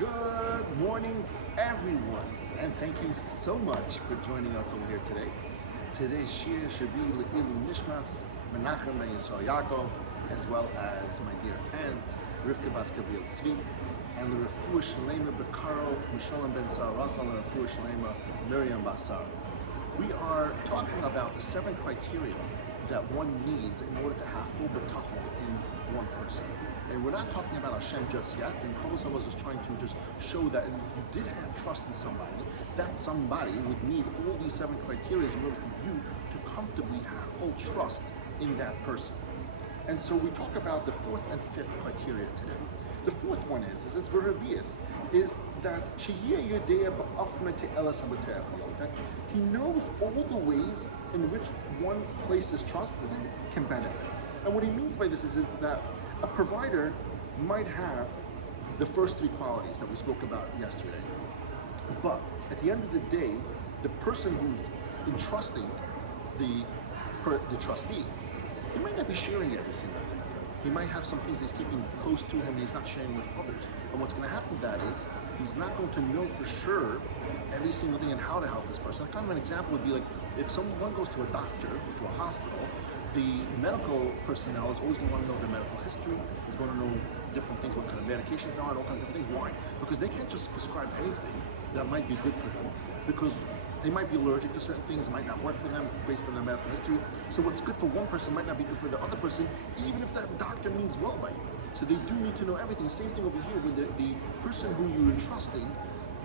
Good morning, everyone, and thank you so much for joining us over here today. Today's shir should be Le'ilu Nishmas, Menachem Ben Yisrael Yaakov, as well as my dear aunt, Rivka Bas Gabriel Tzvi, and the Refuah Shalema Bekaro, Mishalem Ben Sar Rachel, and Refuah Shalema Miriam Basar. We are talking about the 7 criteria that one needs in order to have full bitachon in one person. And we're not talking about Hashem just yet, and Kobos was just trying to just show that if you did have trust in somebody, that somebody would need all these 7 criteria in order for you to comfortably have full trust in that person. And so we talk about the 4th and 5th criteria today. The 4th one is that that he knows all the ways in which one places trust in him can benefit. And what he means by this is that a provider might have the first 3 qualities that we spoke about yesterday. But at the end of the day, the person who's entrusting the trustee, he might not be sharing every single thing. He might have some things that he's keeping close to him and he's not sharing with others. And what's going to happen with that is he's not going to know for sure every single thing and how to help this person. Kind of an example would be like if someone goes to a doctor, to a hospital, the medical personnel is always going to want to know their medical history. He's going to know different things, what kind of medications there are, and all kinds of things. Why? Because they can't just prescribe anything that might be good for him, because they might be allergic to certain things, it might not work for them based on their medical history. So what's good for one person might not be good for the other person, even if that doctor means well by you. So they do need to know everything. Same thing over here with the person who you're entrusting.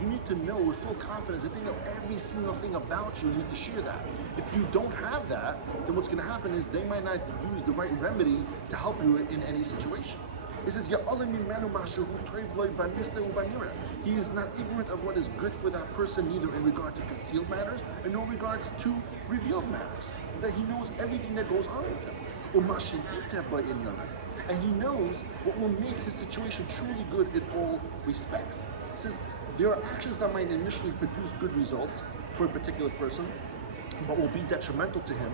You need to know with full confidence that they know every single thing about you. You need to share that. If you don't have that, then what's going to happen is they might not use the right remedy to help you in any situation. It says, he is not ignorant of what is good for that person, neither in regard to concealed matters, and no regards to revealed matters. That he knows everything that goes on with him. And he knows what will make his situation truly good in all respects. It says, there are actions that might initially produce good results for a particular person, but will be detrimental to him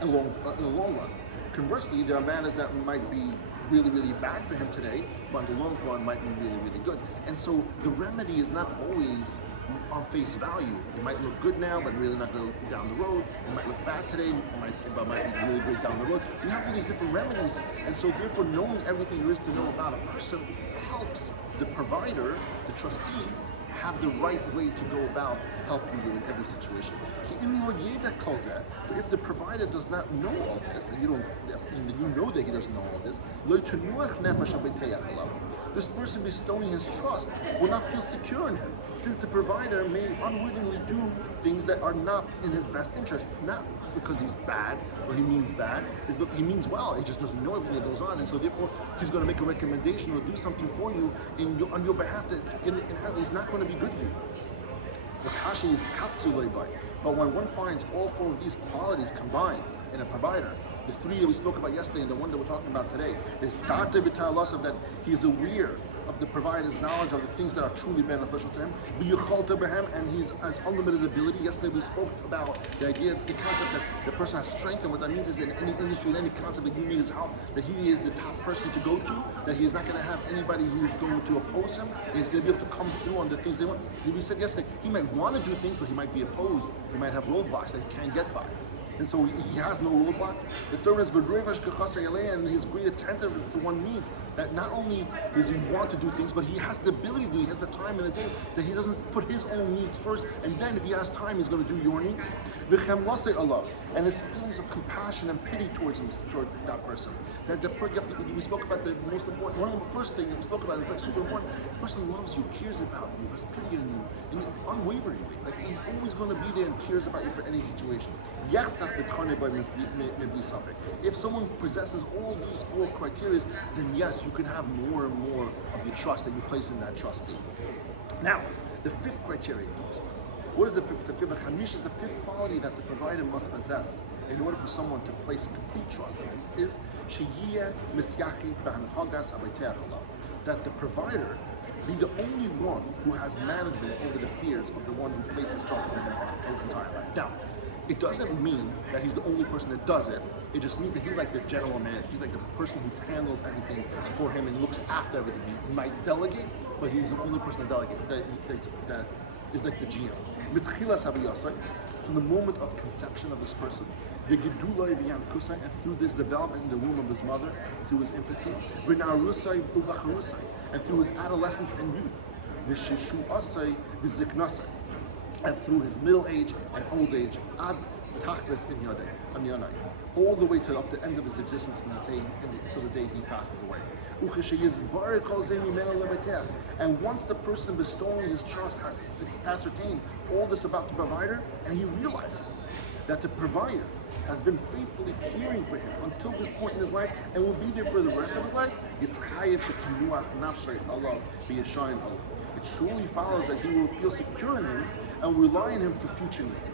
in the long run. Conversely, there are matters that might be really, really bad for him today, but in the long run might be really, really good. And so the remedy is not always on face value. It might look good now, but really not good down the road. It might look bad today, but might be really great down the road. So you have all these different remedies, and so therefore knowing everything there is to know about a person helps the provider, the trustee, have the right way to go about helping you in every situation. For if the provider does not know all this, and you know that he doesn't know all this, this person bestowing his trust will not feel secure in him, since the provider may unwittingly do things that are not in his best interest, not because he's bad or he means bad, he means well, he just doesn't know everything that goes on, and so therefore he's going to make a recommendation or do something for you on your behalf that inherently is not going to be good for you. The kashi is kapsulei, but when one finds all 4 of these qualities combined in a provider, the 3 that we spoke about yesterday and the one that we're talking about today, is date b'ta'alosav, that he's aware of the provider's knowledge of the things that are truly beneficial to him, and he's has unlimited ability. Yesterday we spoke about the idea, the concept that the person has strength, and what that means is in any industry, in any concept that you need his help, that he is the top person to go to, that he's not going to have anybody who's going to oppose him, and he's going to be able to come through on the things they want. We said yesterday, he might want to do things, but he might be opposed, he might have roadblocks that he can't get by. And so he has no roadblock. The third is and his great attentiveness to one needs. That not only does he want to do things, but he has the ability to do. He has the time in the day that he doesn't put his own needs first, and then if he has time, he's going to do your needs. And his feelings of compassion and pity towards that person. We spoke about the most important, one of the first things we spoke about, it's like super important. The person loves you, cares about you, has pity on you, and unwaveringly. Like he's always going to be there and cares about you for any situation. If someone possesses all these 4 criteria, then yes, you can have more and more of your trust that you place in that trustee. Now, the 5th criteria comes. What is the 5th? The 5th is the 5th quality that the provider must possess in order for someone to place complete trust in him, is that the provider be the only one who has management over the fears of the one who places trust in him his entire life. Now, it doesn't mean that he's the only person that does it. It just means that he's like the general manager. He's like the person who handles everything for him and looks after everything. He might delegate, but he's the only person that delegate that is like the GM. Mitchilas Haviyasai, from the moment of conception of this person, the Gedulai V'Yankusai, and through this development in the womb of his mother, through his infancy, V'Narusai Ubacharusai, and through his adolescence and youth, V'Shishuasai V'Ziknasai, and through his middle age and old age, Ad Tachlis Inyanai, all the way to up the end of his existence until the day he passes away. And once the person bestowing his trust has ascertained all this about the provider, and he realizes that the provider has been faithfully caring for him until this point in his life and will be there for the rest of his life, it surely follows that he will feel secure in him and rely on him for future needs.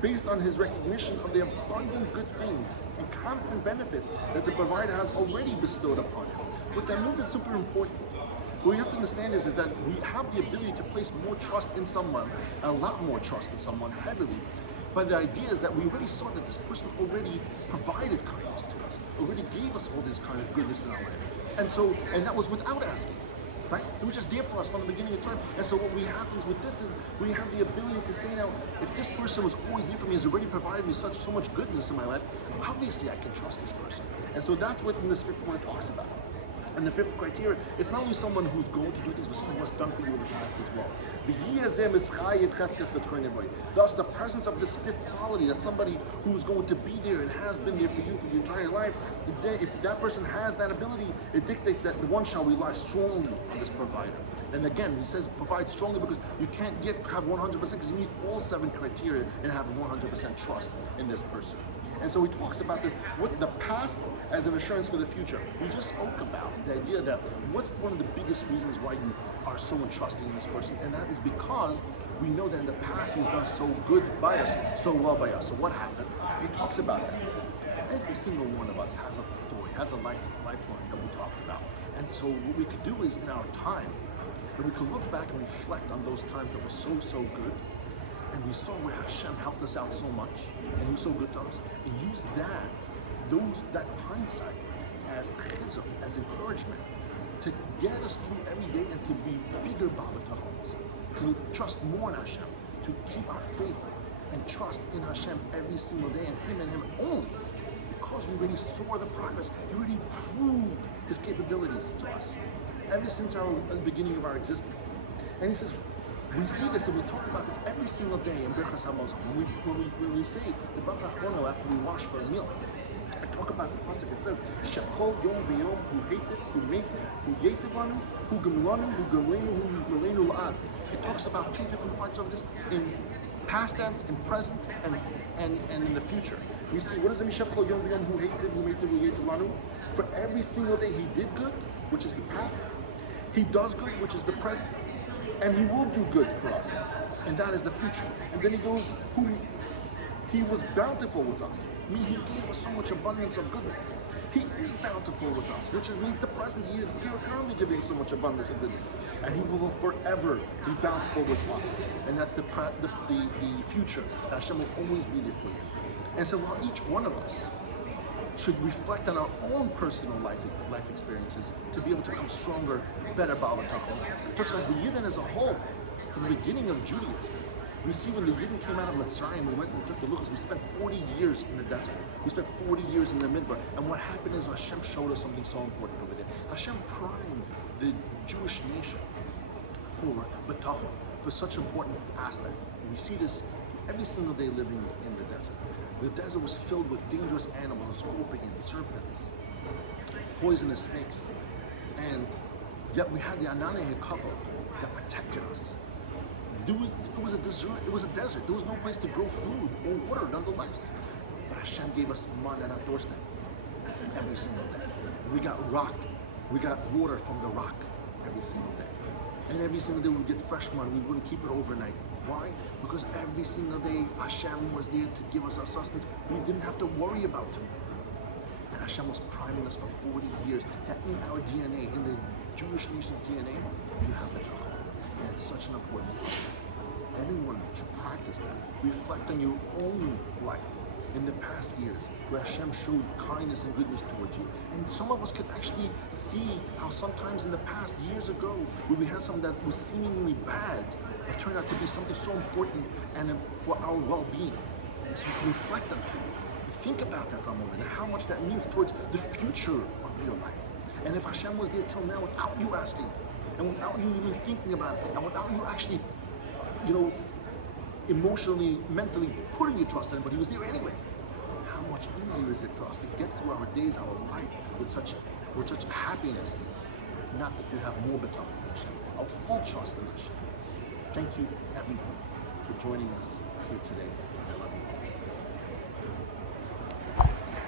Based on his recognition of the abundant good things and constant benefits that the provider has already bestowed upon him. What that means is super important. What we have to understand is that we have the ability to place more trust in someone, a lot more trust in someone heavily, but the idea is that we already saw that this person already provided kindness to us, already gave us all this kind of goodness in our life. And that was without asking. Right? It was just there for us from the beginning of time. And so what happens with this is we have the ability to say now, if this person was always there for me, has already provided me so much goodness in my life, obviously I can trust this person. And so that's what this fifth point talks about. And the fifth criteria, it's not only someone who's going to do things, but someone who has done for you in the past as well. Thus, the presence of this fifth quality, that somebody who's going to be there and has been there for you for your entire life, if that person has that ability, it dictates that the one shall rely strongly on this provider. And again, he says provide strongly because you can't have 100% because you need all 7 criteria and have 100% trust in this person. And so he talks about this, what the past as an assurance for the future. We just spoke about the idea that what's one of the biggest reasons why you are so entrusting in this person, and that is because we know that in the past he's done so good by us, so well by us. So what happened? He talks about that. Every single one of us has a story, has a lifeline that we talked about. And so what we could do is in our time, that we could look back and reflect on those times that were so good, and we saw where Hashem helped us out so much, and He was so good to us, and use that hindsight as chizuk, as encouragement, to get us through every day and to be bigger Baal Bitachons, to trust more in Hashem, to keep our faith and trust in Hashem every single day, and Him and Him only, because we already saw the progress. He already proved His capabilities to us, ever since the beginning of our existence. And He says, we see this and we talk about this every single day in Birchas HaMazon. When we say the Bracha Achrono after we wash for a meal, I talk about the pasuk. It says, "Shechol yom v'yom hu heitiv, hu meitiv, hu yetiv lanu, hu gemlanu, hu gemlenu, hu melenu la'ad." It talks about 2 different parts of this in past tense, in present, and in the future. You see, what does it mean? Shechol yom v'yom hu heitiv, hu meitiv, hu yetiv lanu. For every single day he did good, which is the past. He does good, which is the present. And He will do good for us, and that is the future. And then He goes, He was bountiful with us. I mean, He gave us so much abundance of goodness. He is bountiful with us, which means the present. He is currently giving so much abundance of goodness, and He will forever be bountiful with us. And that's the future. That Hashem will always be there for you. And so, while each one of us should reflect on our own personal life experiences to be able to become stronger, better Baal Bitachon. It talks about the Yidden as a whole, from the beginning of Judaism. We see when the Yidden came out of Mitzrayim, we went and took the Lucas. We spent 40 years in the desert. We spent 40 years in the Midbar. And what happened is Hashem showed us something so important over there. Hashem primed the Jewish nation for Bitachon, for such an important aspect. And we see this every single day living in the desert. The desert was filled with dangerous animals, scorpions, serpents, poisonous snakes, and yet we had the Ananei HaKavod that protected us. It was a desert. There was no place to grow food or water nonetheless. But Hashem gave us manna at our doorstep every single day. And we got water from the rock every single day. And every single day we would get fresh manna. We wouldn't keep it overnight. Why? Because every single day Hashem was there to give us our sustenance. We didn't have to worry about Him. And Hashem was priming us for 40 years. That in our DNA, in the Jewish nation's DNA, you have Bitachon. And it's such an important part. Everyone should practice that. Reflect on your own life. in the past years where Hashem showed kindness and goodness towards you. And some of us could actually see how sometimes in the past, years ago, where we had something that was seemingly bad, it turned out to be something so important and for our well-being. So reflect on that. Think about that for a moment and how much that means towards the future of your life. And if Hashem was there till now without you asking, and without you even thinking about it, and without you actually, emotionally, mentally putting your trust in him, but he was there anyway, how much easier is it for us to get through our days, our life, with such happiness, if not if we have more bitachon in Hashem, our full trust in Hashem. Thank you, everyone, for joining us here today. I love you.